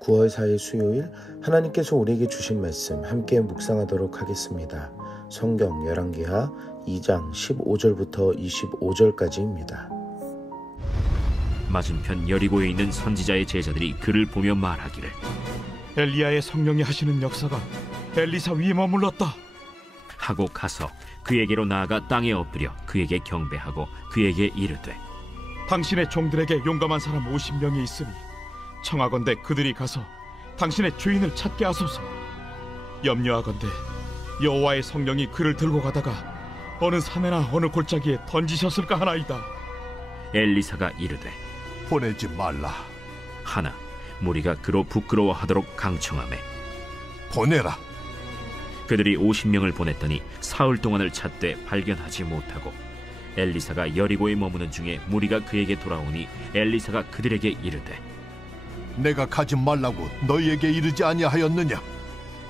9월 4일 수요일 하나님께서 우리에게 주신 말씀 함께 묵상하도록 하겠습니다. 성경 열왕기하 2장 15절부터 25절까지입니다. 맞은편 여리고에 있는 선지자의 제자들이 그를 보며 말하기를, 엘리야의 성령이 하시는 역사가 엘리사 위에 머물렀다 하고 가서 그에게로 나아가 땅에 엎드려 그에게 경배하고 그에게 이르되, 당신의 종들에게 용감한 사람 50명이 있으니 청하건대 그들이 가서 당신의 주인을 찾게 하소서. 염려하건대 여호와의 성령이 그를 들고 가다가 어느 산에나 어느 골짜기에 던지셨을까 하나이다. 엘리사가 이르되, 보내지 말라. 하나 무리가 그로 부끄러워하도록 강청하매 보내라. 그들이 50명을 보냈더니 사흘 동안을 찾되 발견하지 못하고 엘리사가 여리고에 머무는 중에 무리가 그에게 돌아오니 엘리사가 그들에게 이르되, 내가 가지 말라고 너희에게 이르지 아니하였느냐?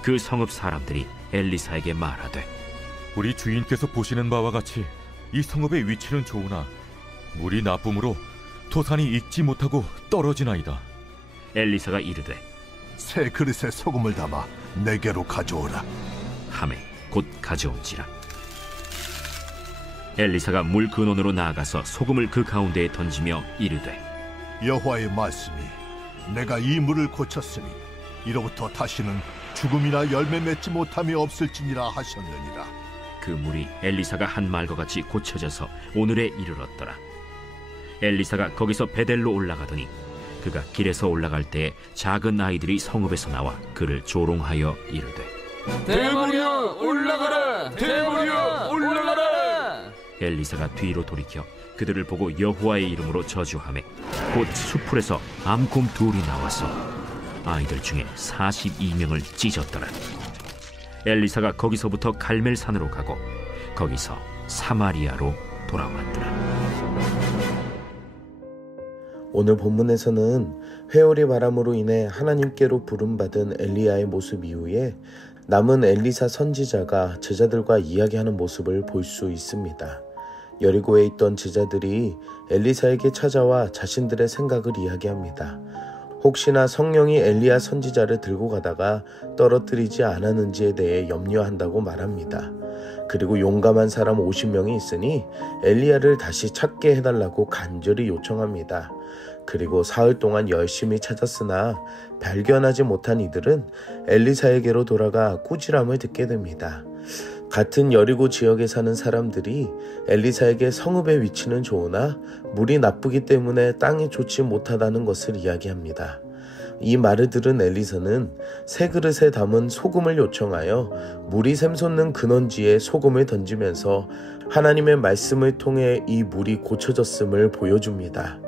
그 성읍 사람들이 엘리사에게 말하되, 우리 주인께서 보시는 바와 같이 이 성읍의 위치는 좋으나 물이 나쁨으로 토산이 익지 못하고 떨어지나이다. 엘리사가 이르되, 새 그릇에 소금을 담아 내게로 가져오라. 하매 곧 가져온지라. 엘리사가 물 근원으로 나아가서 소금을 그 가운데에 던지며 이르되, 여호와의 말씀이 내가 이 물을 고쳤으니 이로부터 다시는 죽음이나 열매 맺지 못함이 없을지니라 하셨느니라. 그 물이 엘리사가 한 말과 같이 고쳐져서 오늘에 이르렀더라. 엘리사가 거기서 베델로 올라가더니 그가 길에서 올라갈 때에 작은 아이들이 성읍에서 나와 그를 조롱하여 이르되, 대머리여 올라가라! 대머리여 올라가라! 엘리사가 뒤로 돌이켜 그들을 보고 여호와의 이름으로 저주하매 곧 수풀에서 암곰 둘이 나와서 아이들 중에 42명을 찢었더라. 엘리사가 거기서부터 갈멜산으로 가고 거기서 사마리아로 돌아왔더라. 오늘 본문에서는 회오리 바람으로 인해 하나님께로 부름받은 엘리야의 모습 이후에 남은 엘리사 선지자가 제자들과 이야기하는 모습을 볼 수 있습니다. 여리고에 있던 제자들이 엘리사에게 찾아와 자신들의 생각을 이야기합니다. 혹시나 성령이 엘리야 선지자를 들고 가다가 떨어뜨리지 않았는지에 대해 염려한다고 말합니다. 그리고 용감한 사람 50명이 있으니 엘리야를 다시 찾게 해달라고 간절히 요청합니다. 그리고 사흘 동안 열심히 찾았으나 발견하지 못한 이들은 엘리사에게로 돌아가 꾸지람을 듣게 됩니다. 같은 여리고 지역에 사는 사람들이 엘리사에게 성읍의 위치는 좋으나 물이 나쁘기 때문에 땅이 좋지 못하다는 것을 이야기합니다. 이 말을 들은 엘리사는 새 그릇에 담은 소금을 요청하여 물이 샘솟는 근원지에 소금을 던지면서 하나님의 말씀을 통해 이 물이 고쳐졌음을 보여줍니다.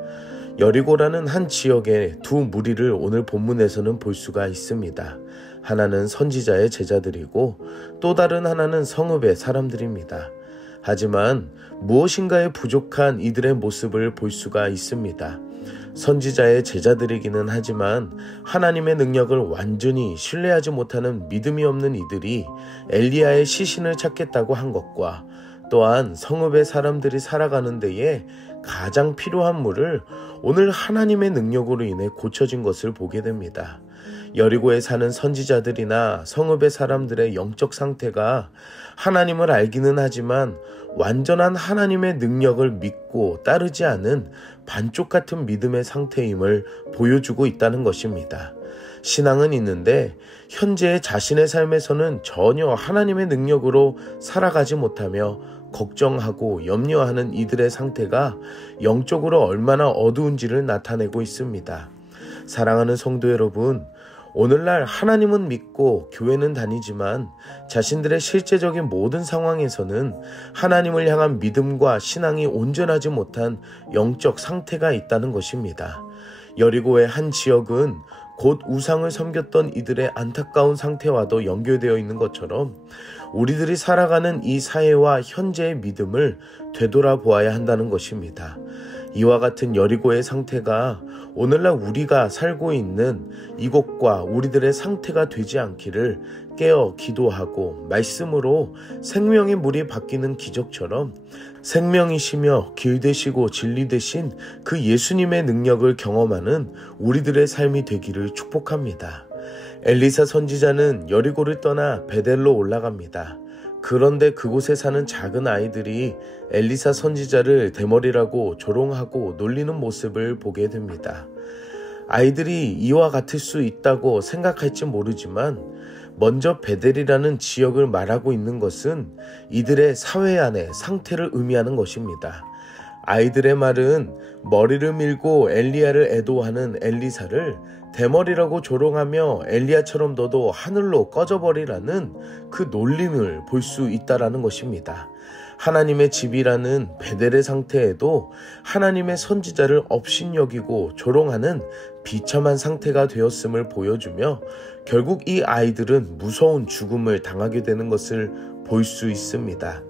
여리고라는 한 지역의 두 무리를 오늘 본문에서는 볼 수가 있습니다. 하나는 선지자의 제자들이고 또 다른 하나는 성읍의 사람들입니다. 하지만 무엇인가에 부족한 이들의 모습을 볼 수가 있습니다. 선지자의 제자들이기는 하지만 하나님의 능력을 완전히 신뢰하지 못하는 믿음이 없는 이들이 엘리야의 시신을 찾겠다고 한 것과 또한 성읍의 사람들이 살아가는 데에 가장 필요한 물을 오늘 하나님의 능력으로 인해 고쳐진 것을 보게 됩니다. 여리고에 사는 선지자들이나 성읍의 사람들의 영적 상태가 하나님을 알기는 하지만 완전한 하나님의 능력을 믿고 따르지 않은 반쪽 같은 믿음의 상태임을 보여주고 있다는 것입니다. 신앙은 있는데 현재 자신의 삶에서는 전혀 하나님의 능력으로 살아가지 못하며 걱정하고 염려하는 이들의 상태가 영적으로 얼마나 어두운지를 나타내고 있습니다. 사랑하는 성도 여러분, 오늘날 하나님은 믿고 교회는 다니지만 자신들의 실제적인 모든 상황에서는 하나님을 향한 믿음과 신앙이 온전하지 못한 영적 상태가 있다는 것입니다. 여리고의 한 지역은 곧 우상을 섬겼던 이들의 안타까운 상태와도 연결되어 있는 것처럼 우리들이 살아가는 이 사회와 현재의 믿음을 되돌아보아야 한다는 것입니다. 이와 같은 여리고의 상태가 오늘날 우리가 살고 있는 이곳과 우리들의 상태가 되지 않기를 깨어 기도하고 말씀으로 생명의 물이 바뀌는 기적처럼 생명이시며 길 되시고 진리 되신 그 예수님의 능력을 경험하는 우리들의 삶이 되기를 축복합니다. 엘리사 선지자는 여리고를 떠나 베델로 올라갑니다. 그런데 그곳에 사는 작은 아이들이 엘리사 선지자를 대머리라고 조롱하고 놀리는 모습을 보게 됩니다. 아이들이 이와 같을 수 있다고 생각할지 모르지만 먼저 베델이라는 지역을 말하고 있는 것은 이들의 사회 안의 상태를 의미하는 것입니다. 아이들의 말은 머리를 밀고 엘리야를 애도하는 엘리사를 대머리라고 조롱하며 엘리야처럼 너도 하늘로 꺼져버리라는 그 놀림을 볼 수 있다라는 것입니다. 하나님의 집이라는 베델의 상태에도 하나님의 선지자를 업신여기고 조롱하는 비참한 상태가 되었음을 보여주며 결국 이 아이들은 무서운 죽음을 당하게 되는 것을 볼 수 있습니다.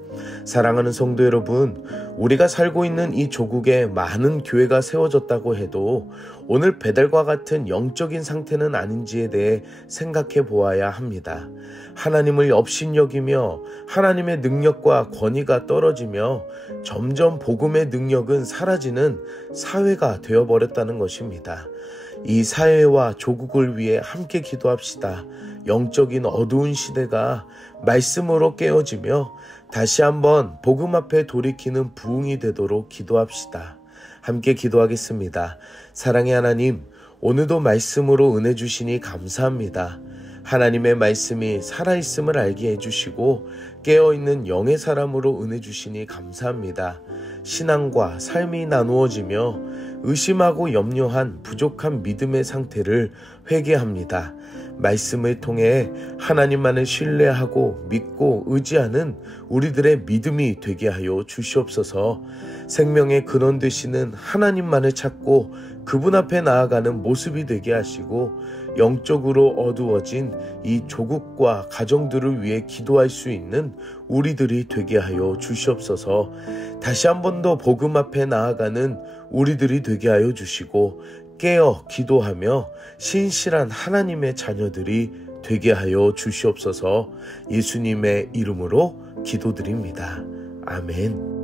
사랑하는 성도 여러분, 우리가 살고 있는 이 조국에 많은 교회가 세워졌다고 해도 오늘 베델과 같은 영적인 상태는 아닌지에 대해 생각해 보아야 합니다. 하나님을 업신여기며 하나님의 능력과 권위가 떨어지며 점점 복음의 능력은 사라지는 사회가 되어버렸다는 것입니다. 이 사회와 조국을 위해 함께 기도합시다. 영적인 어두운 시대가 말씀으로 깨어지며 다시 한번 복음 앞에 돌이키는 부흥이 되도록 기도합시다. 함께 기도하겠습니다. 사랑의 하나님, 오늘도 말씀으로 은혜 주시니 감사합니다. 하나님의 말씀이 살아있음을 알게 해주시고 깨어있는 영의 사람으로 은혜 주시니 감사합니다. 신앙과 삶이 나누어지며 의심하고 염려한 부족한 믿음의 상태를 회개합니다. 말씀을 통해 하나님만을 신뢰하고 믿고 의지하는 우리들의 믿음이 되게 하여 주시옵소서. 생명의 근원 되시는 하나님만을 찾고 그분 앞에 나아가는 모습이 되게 하시고 영적으로 어두워진 이 조국과 가정들을 위해 기도할 수 있는 우리들이 되게 하여 주시옵소서. 다시 한 번 더 복음 앞에 나아가는 우리들이 되게 하여 주시고 깨어 기도하며 신실한 하나님의 자녀들이 되게 하여 주시옵소서. 예수님의 이름으로 기도드립니다. 아멘.